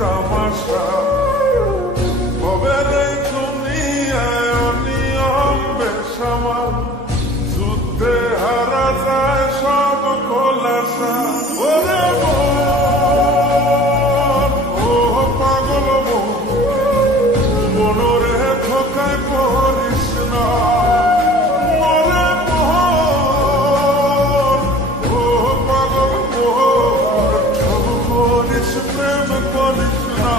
তামাশা ভবের এই দুনিয়ায় অনিয়ম বেসামাল যুদ্ধে হারা যায় সব খোলাসা ওরে মন ও পাগল মনরে ধোকায় পড়িস না মরে মন ও পাগল সব করিস প্রেম করিস না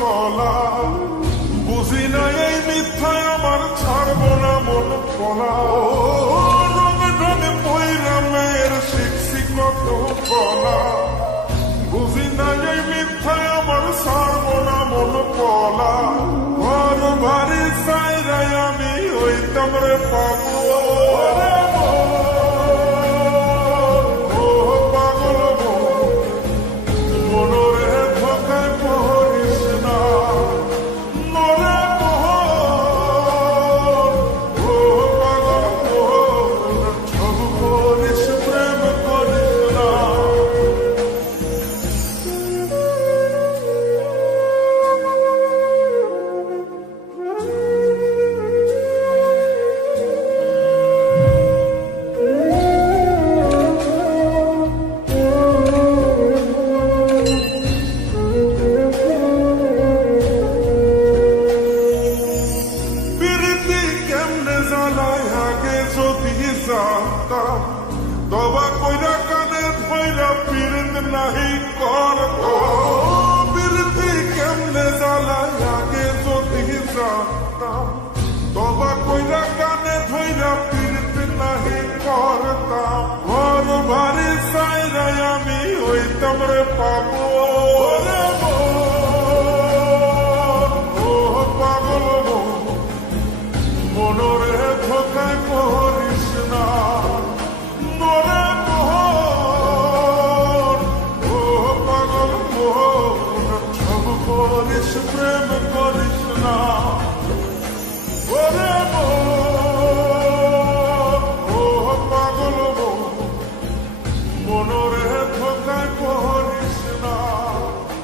কলা বুঝি না এই মিথ্যায় আমার ছাড়ব না মন কলা রঙে রঙে পয়রা মেয়ের শিখছি কত কলা বুঝি না এই মিথ্যায় আমার ছাড়ব না মন কলা ঘর বাড়ি চাইরাই আমি হইতাম রে পাবো দবা কইরা কানে ধইরা পিরিত নাহি করতাম পিরিতি কেমনে জ্বালায় আগে যদি জানতাম দবা কইরা কানে ধইরা পিরিত নাহি করতাম ঘর বাড়ি চাইরাই আমি হইতাম রে পাবো